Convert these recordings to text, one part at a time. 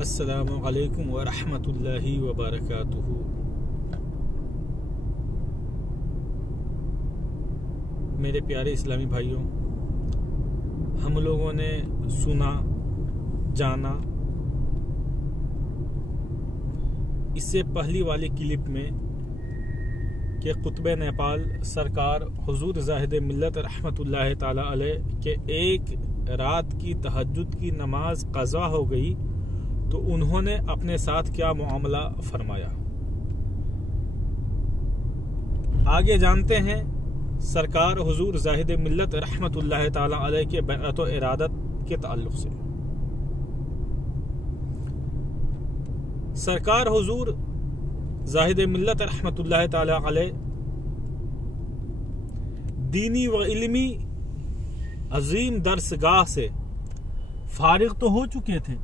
अस्सलामु अलैकुम व रहमतुल्लाहि व बरकातुहू। मेरे प्यारे इस्लामी भाइयों, हम लोगों ने सुना जाना इससे पहली वाली क्लिप में कि कुतुब नेपाल सरकार हुजूर जाहिद मिल्लत रहमतुल्लाह ताला अलैह के एक रात की तहज्जुद की नमाज कज़ा हो गई तो उन्होंने अपने साथ क्या मामला फरमाया। आगे जानते हैं सरकार हुजूर जाहिद मिल्लत रहमतुल्लाह ताला अलैह के बैअत व इरादत के ताल्लुक से। सरकार हुजूर जाहिद मिल्लत रहमतुल्लाह ताला अलैह दीनी व इल्मी अजीम दरसगाह से फारिग तो हो चुके थे,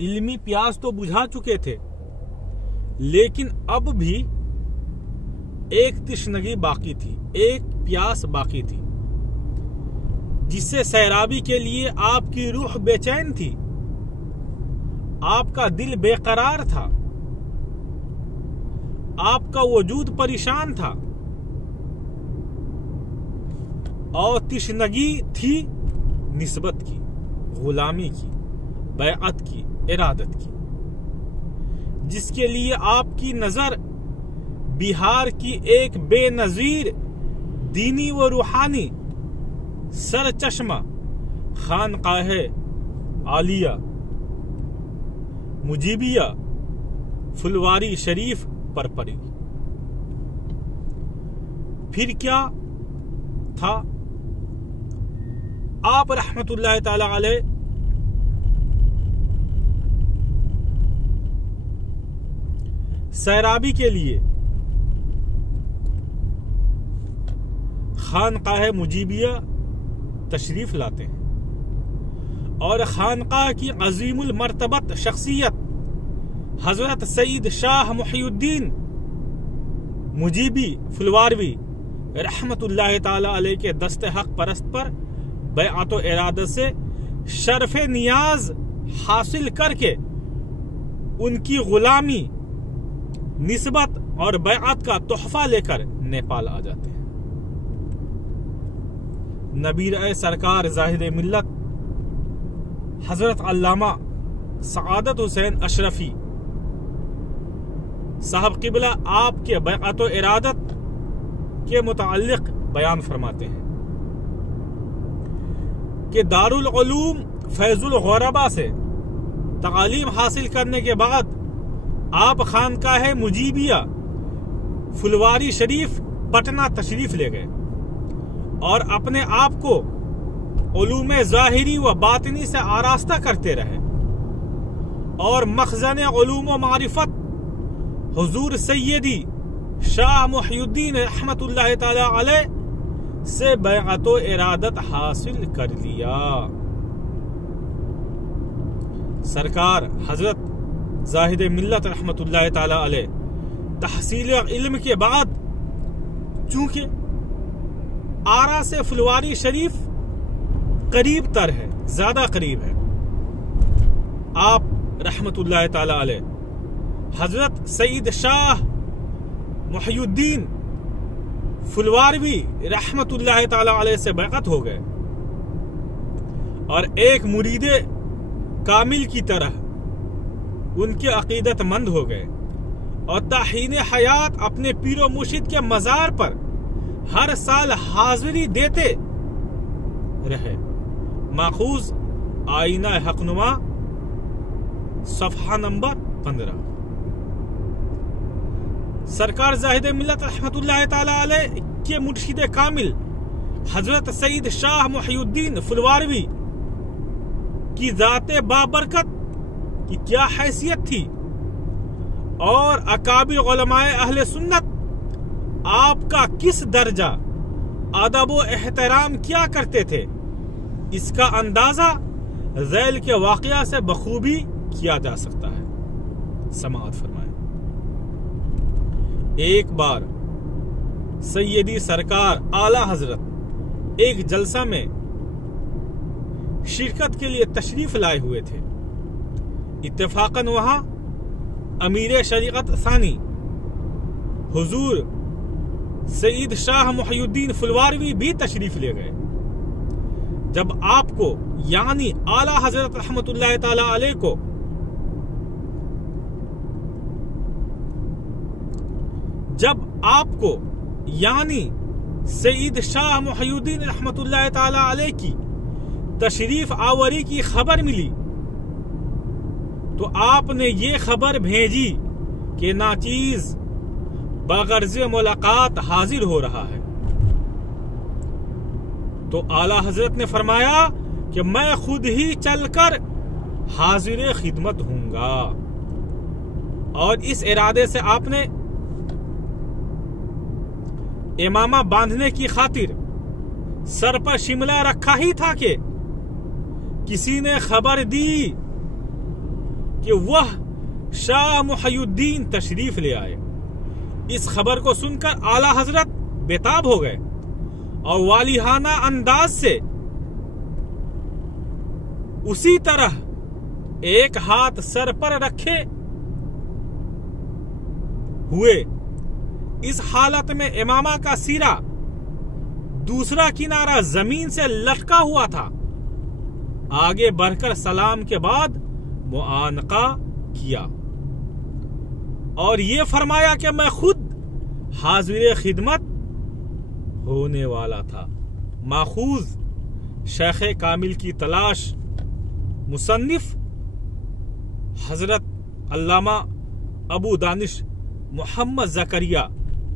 इल्मी प्यास तो बुझा चुके थे, लेकिन अब भी एक तिश्नगी बाकी थी, एक प्यास बाकी थी जिससे सैराबी के लिए आपकी रूह बेचैन थी, आपका दिल बेकरार था, आपका वजूद परेशान था और तिश्नगी थी निस्बत की, गुलामी की, बैअत की, इरादत की, जिसके लिए आपकी नजर बिहार की एक बेनजीर दीनी व रूहानी सरचश्मा खानकाह आलिया मुजीबिया फुलवारी शरीफ पर पड़ी। फिर क्या था? आप रहमतुल्लाह ताला अलैह सैराबी के लिए खानकाह मुजीबिया तशरीफ लाते हैं और खानकाह की अजीमुल मर्तबत शख्सियत हजरत सईद शाह मुहिउद्दीन मुजीबी फुलवारवी रहमतुल्लाह ताला अलैह के दस्ते हक परस्त पर बैअत व इरादत से शरफ़े नियाज हासिल करके उनकी गुलामी, निस्बत और बैअत का तोहफा लेकर नेपाल आ जाते हैं। नबीर सरकार जाहिद मिल्लत हजरत अल्लामा सआदत हुसैन अशरफी साहब किबला आपके बैअत व इरादत के मुताल्लिक बयान फरमाते हैं कि दारुल उलूम फैजुल गौरबा से तालीम हासिल करने के बाद आप खानकाह मुजीबिया फुलवारी शरीफ पटना तशरीफ ले गए और अपने आप को उलूम ज़ाहिरी व बातिनी से आरास्ता करते रहे और मखज़न उलूम व मारिफत हुजूर सैयदी शाह मुहिउद्दीन रहमतुल्लाह ताला अलैह से बैअत व इरादत हासिल कर लिया। सरकार हजरत जाहिद मिल्लत रहमतुल्लाह ताला अलैह तहसील इल्म के बाद चूंकि आरा से फुलवारी शरीफ करीब तर है, ज्यादा करीब है, आप रहमतुल्लाह ताला अलैह हजरत सईद शाह मुहिउद्दीन फुलवारवी रहमतुल्लाह ताला अलैह से बैअत हो गए और एक मुरीदे कामिल की तरह उनके अकीदतमंद हो गए और ताहीन हयात अपने पीरो मुर्शिद के मजार पर हर साल हाजिरी देते रहे। माखूज आईना हकनुमा सफ़हा नंबर 15। सरकार जाहिद मिल्लत रहमतुल्लाह ताला अलैह के मुर्शिद कामिल हजरत सईद शाह मुहिउद्दीन फुलवारवी की जाते बाबरकत की क्या हैसियत थी और अकाबिर उलमाए अहले सुन्नत आपका किस दर्जा अदब व एहतराम किया करते थे, इसका अंदाजा ज़ैल के वाक़या से बखूबी किया जा सकता है। समाअत फरमाए। एक बार सैयदी सरकार आला हजरत एक जलसा में शिरकत के लिए तशरीफ लाए हुए थे। इत्तेफाकन वहां अमीर शरीयत सानी हुजूर सईद शाह मुहियुद्दीन फुलवारवी भी तशरीफ ले गए। जब आपको यानी आला हजरत रहमतुल्लाह ताला अलैह को यानी सईद शाह मुहियुद्दीन रहमतुल्लाह ताला अलैह की तशरीफ आवरी की खबर मिली तो आपने ये खबर भेजी कि नाचीज बगर्ज मुलाकात हाजिर हो रहा है। तो आला हजरत ने फरमाया कि मैं खुद ही चलकर हाजिर खिदमत हूंगा। और इस इरादे से आपने इमामा बांधने की खातिर सर पर शिमला रखा ही था कि किसी ने खबर दी कि वह शाह मुहियुद्दीन तशरीफ ले आए। इस खबर को सुनकर आला हजरत बेताब हो गए और वालिहाना अंदाज से उसी तरह एक हाथ सर पर रखे हुए इस हालत में इमामा का सिरा दूसरा किनारा जमीन से लटका हुआ था, आगे बढ़कर सलाम के बाद मुआनका किया और ये फरमाया कि मैं खुद हाजिर खिदमत होने वाला था। माखूज शेख कामिल की तलाश मुसन्निफ हजरत अल्लामा अबू दानिश मोहम्मद जकरिया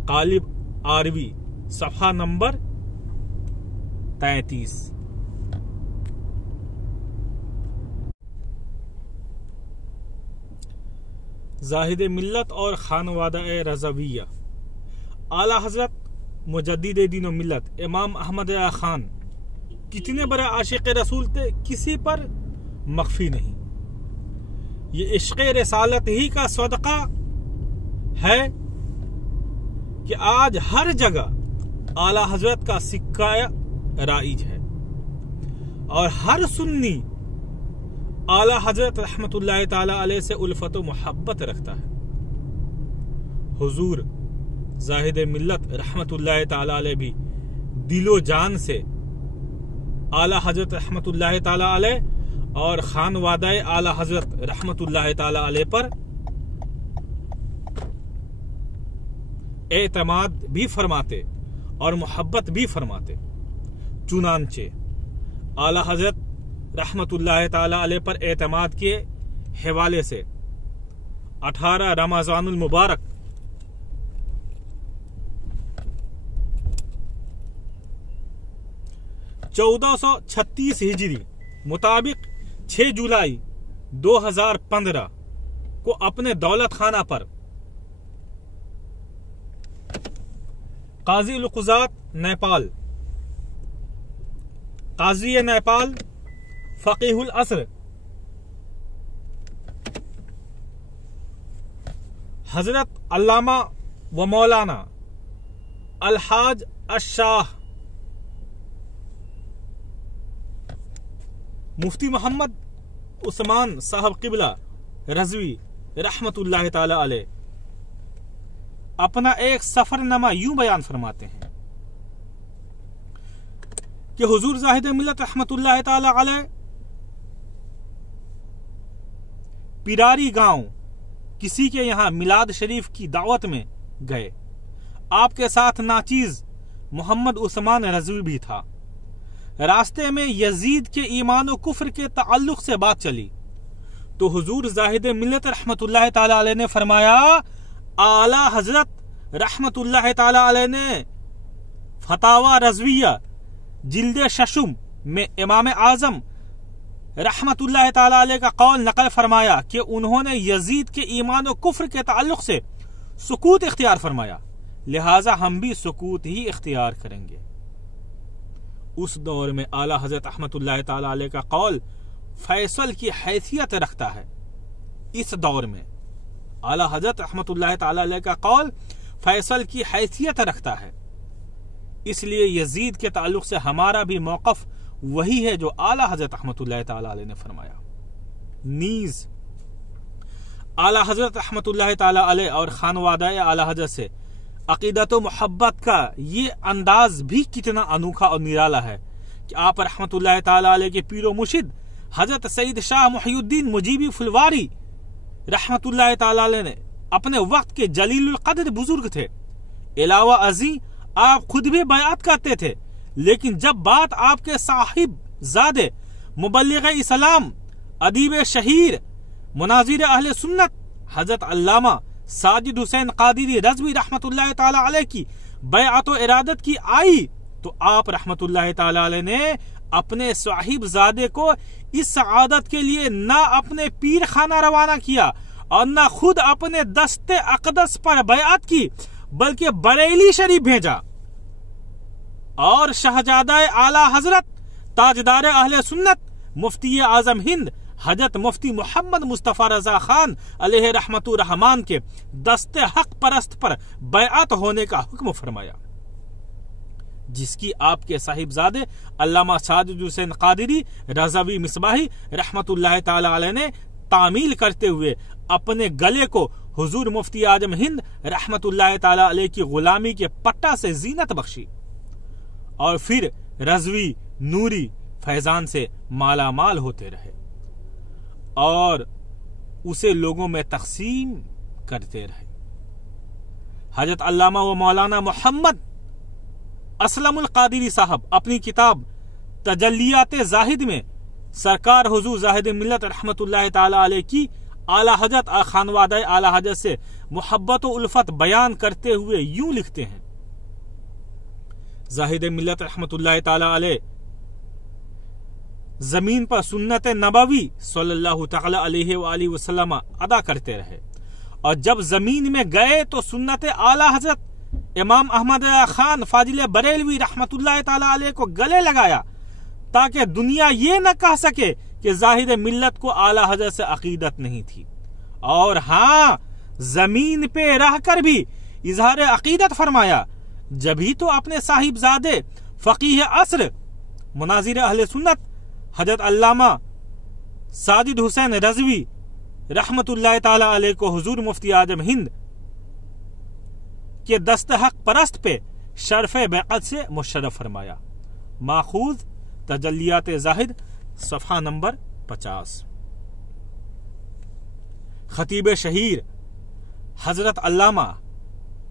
कालिब आरवी, सफ़ा नंबर 33। जाहिद मिल्लत और खानवादा रज़विया। आला हजरत मुजद्दिद दीन मिल्लत इमाम अहमद खान कितने बड़े आशिक रसूल थे, किसी पर मख्फी नहीं। ये इश्क़ रिसालत ही का सदका है कि आज हर जगह आला हजरत का सिक्का राइज है और हर सुन्नी आला हजरत रहमतुल्लाह ताला अलैह से उल्फत व मोहब्बत रखता है। हुजूर जाहिद मिल्लत रहमतुल्लाह ताला अलैह भी दिलो जान से आला हजरत रहमतुल्लाह ताला अलैह और खानवादाए आला हजरत रहमतुल्लाह ताला अलैह पर एतमाद भी फरमाते और मोहब्बत भी फरमाते। चुनांचे आला हजरत रहमतुल्लाह ताला अलैह पर एतमाद के हवाले से 18 रमज़ानुल मुबारक 1436 हिजरी मुताबिक 6 जुलाई 2015 को अपने दौलत खाना पर काजी लुक़ज़ात नेपाल, काजी नेपाल, फ़क़ीहुल असर हजरत अल्लामा व मौलाना अलहाज अशाह मुफ्ती मोहम्मद उस्मान साहब किबला रज़वी रहमतुल्लाह ताला अलैह अपना एक सफरनामा यूं बयान फरमाते हैं कि हुजूर जाहिद मिल्लत रहमतुल्लाह ताला अलैह पिरारी गांव किसी के यहां मिलाद शरीफ की दावत में गए। आपके साथ नाचीज मोहम्मद उस्मान रज़वी भी था। रास्ते में यजीद के ईमान और कुफ्र के ताल्लुक से बात चली तो हुजूर जाहिद मिल्लत रहमतुल्लाह ताला अलैह ने फरमाया, आला हजरत रहमतुल्लाह ताला अलैह ने फतावा रज़विया जिल्द शशुम में इमाम आजम रहमतुल्लाह ताला अलैह का कौल नकल फरमाया कि उन्होंने यजीद के ईमान और कुफ्र के ताल्लुक से सुकूत इख्तियार फरमाया, लिहाजा हम भी सुकूत ही इख्तियार करेंगे। उस दौर में आला हजरत रहमतुल्लाह ताला अलैह का कौल फैसल की हैसियत रखता है। इस दौर में आला हजरत रहमतुल्लाह ताला अलैह का कौल फैसल की हैसियत रखता है, इसलिए यजीद के ताल्लुक से हमारा भी मौक़िफ़ वही है जो आला हजरत रहमतुल्लाह ताला अलैह ने फरमाया। नीज आला हजरत रहमतुल्लाह ताला अलैह और खानवादा आला हजरत से अकीदत व मोहब्बत का ये अंदाज भी कितना अनोखा और निराला है कि आप रहमतुल्लाह ताला अलैह के पीरो मुर्शिद हजरत सईद शाह मुहियुद्दीन मुजीबी फुलवारी रहमतुल्लाह ताला अलैह ने अपने वक्त के जलीलुल कद्र बुजुर्ग थे। अलावा अजी आप खुद भी बयात करते थे, लेकिन जब बात आपके साहिब ज़ादे मुबल्लिग इस्लाम अदीब शहीर मुनाजिर अहले सुन्नत हजरत अल्लामा साजिद हुसैन कादिरी रज़वी रहमतुल्लाह ताला अलैह की बैअत व इरादत की आई तो आप रहमतुल्लाह ताला अलैह ने अपने साहिब ज़ादे को इस सआदत के लिए ना अपने पीर खाना रवाना किया और ना खुद अपने दस्ते अक़दस पर बैअत की, बल्कि बरेली शरीफ भेजा और शहजादा आला हजरत ताजदार अहले सुन्नत मुफ्ती आजम हिंद हजरत मुफ्ती मोहम्मद मुस्तफ़ा रजा खान अलैहि रहमतुर रहमान के दस्ते हक परस्त पर बैअत होने का हुक्म फरमाया, जिसकी आपके साहिबजादे अल्लामा साजिद हुसैन कादिरी रज़वी मिसबाही रहमतुल्लाह ताला अलैह ने तामील करते हुए अपने गले को हुजूर मुफ्ती आजम हिंद रहमतुल्लाह ताला अलैह की गुलामी के पट्टा से जीनत बख्शी और फिर रज़वी नूरी फैजान से माला माल होते रहे और उसे लोगों में तकसीम करते रहे। हजरत अल्लामा व मौलाना मोहम्मद असलमुल कादिरी साहब अपनी किताब तजल्लियात जाहिद में सरकार हुजूर जाहिद मिल्लत रहमतुल्लाह ताला अलैह की आला हजरत खानवादा आला हजरत से मोहब्बत व उल्फत बयान करते हुए यूं लिखते हैं, जाहिद मिल्लत रहमतुल्लाह ताला अलैह जमीन पर सुन्नत नबवी सल्लल्लाहु तआला अलैहि व आलिहि वसल्लम अदा करते रहे और जब जमीन में गए तो सुन्नत आला हजरत इमाम अहमद खान फाजिल बरेलवी रहमतुल्लाह ताला अलैह को गले लगाया ताकि दुनिया ये न कह सके कि जाहिद मिल्लत को आला हजरत से अकीदत नहीं थी। और हाँ, जमीन पे रहकर भी इजहार अकीदत फरमाया, जभी तो अपने साहिबजादे फकीह असर मुनाजिर अहले सुन्नत हजरत अल्लामा साजिद हुसैन रज़वी रहमतुल्लाह ताला अलैह को हुजूर मुफ्ती आजम हिंद के दस्तहक परस्त पे शर्फ़े बैअत से मुशर्रफ फरमाया। माखूज तजल्लियात जाहिद सफ़हा नंबर 50। खतीब शहीर हजरत अल्लामा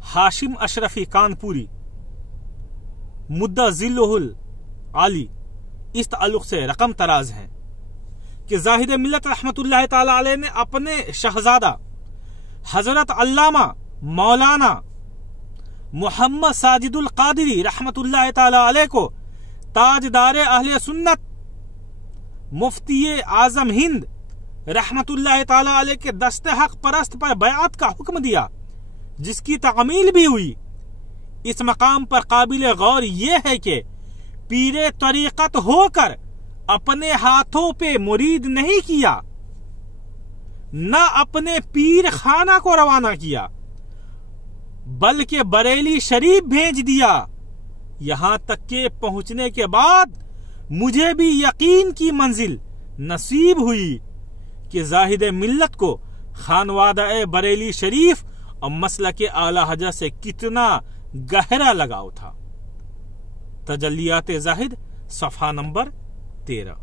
हाशिम अशरफी कानपुरी मुद्दा जिल्लुहुल आली इस ताल्लुक से रकम तराज हैं कि जाहिद मिल्लत रहमतुल्लाह ताला अलैह ने अपने शहजादा हजरत अल्लामा मौलाना मोहम्मद साजिदुल कादिरी रहमतुल्लाह ताला अलैह को ताजदार अहले सुन्नत मुफ्ती आजम हिंद रहमतुल्लाह ताला अलैह के दस्ते हक परस्त पर बैअत का हुक्म दिया, जिसकी तामील भी हुई। इस मकाम पर काबिल गौर यह है कि पीरे तरीक़त होकर अपने हाथों पे मुरीद नहीं किया, न अपने पीर खाना को रवाना किया, बल्कि बरेली शरीफ भेज दिया। यहां तक के पहुंचने के बाद मुझे भी यकीन की मंजिल नसीब हुई कि जाहिद मिल्लत को खानवादा बरेली शरीफ और मसलक आला हजरत से कितना गहरा लगाव था। तजल्लियात जाहिद सफ़हा नंबर 13।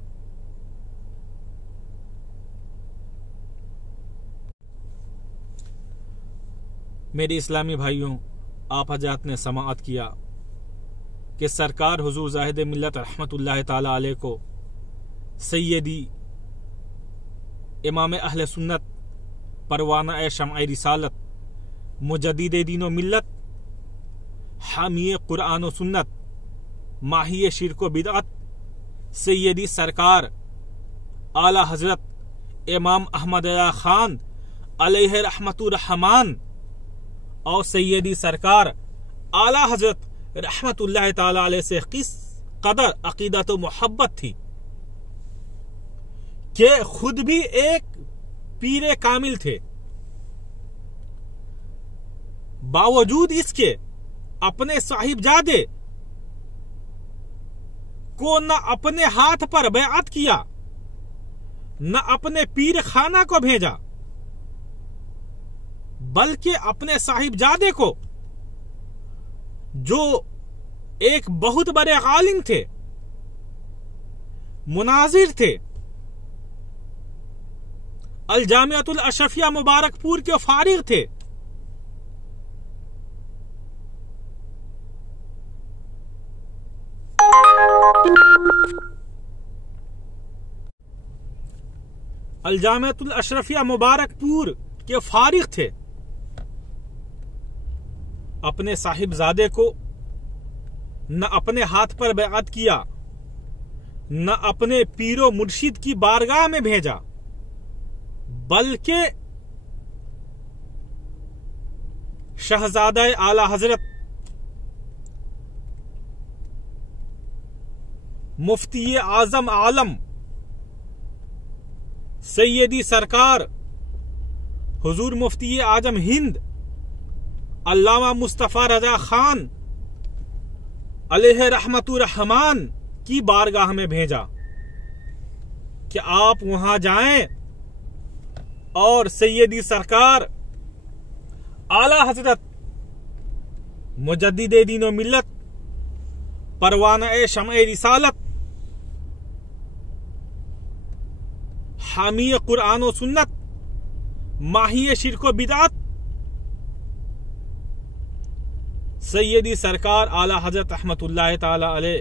मेरे इस्लामी भाइयों, आप हजरात ने समाअत किया कि सरकार हुजूर जाहिद मिल्लत रहमतुल्लाह ताला अलैह को सैयदी इमाम अहले सुन्नत परवाना शमअ रिसालत मुजद्दिद दीन व मिल्लत हामी कुरान व सुन्नत माही शिरक व बिदअत सैयदी सरकार आला हजरत इमाम अहमद खान अलैहि रहमतुर रहमान और सैयदी सरकार आला हजरत रहमतुल्लाह ताला अलैह से किस कदर अकीदत व मोहब्बत थी कि खुद भी एक पीरे कामिल थे, बावजूद इसके अपने साहिबजादे को न अपने हाथ पर बैअत किया, न अपने पीर खाना को भेजा, बल्कि अपने साहिबजादे को, जो एक बहुत बड़े आलिम थे, मुनाजिर थे, अल जामियातुल अशरफिया मुबारकपुर के फारिग थे, अल जामियातुल अशरफिया मुबारकपुर के फारिग थे, अपने साहिबजादे को न अपने हाथ पर बैअत किया, न अपने पीरो मुर्शिद की बारगाह में भेजा, बल्कि शहजादा आला हजरत मुफ्ती आजम आलम सैयदी सरकार हुजूर मुफ्ती आजम हिंद अल्लामा मुस्तफा रजा खान अलैहि रहमतुर रहमान की बारगाह में भेजा कि आप वहां जाएं और सैयदी सरकार आला हजरत मुजद्दिद दीन मिल्लत, परवाना शमए रिसालत, हामी कुरान व सुन्नत, माही शिरक व बिदअत, सैयदी सरकार आला हजरत रहमतुल्लाह ताला अलैह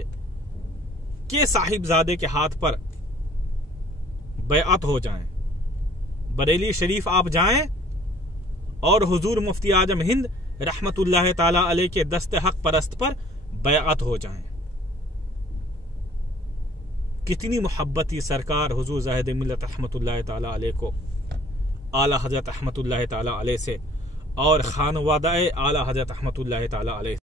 के साहिबजादे के हाथ पर बैअत हो जाएं। बरेली शरीफ आप जाएं और हुजूर मुफ्ती आजम हिंद रहमतुल्लाह ताला अलैह के दस्ते हक परस्त पर बैअत हो जाएं। कितनी मोहब्बती सरकार हुजूर ज़ाहिद मिल्लत रहमतुल्लाह ताला अलैह को आला हजरत रहमतुल्लाह ताला अलैह से और खानवादा आला हजरत रहमतुल्लाह ताला अलैह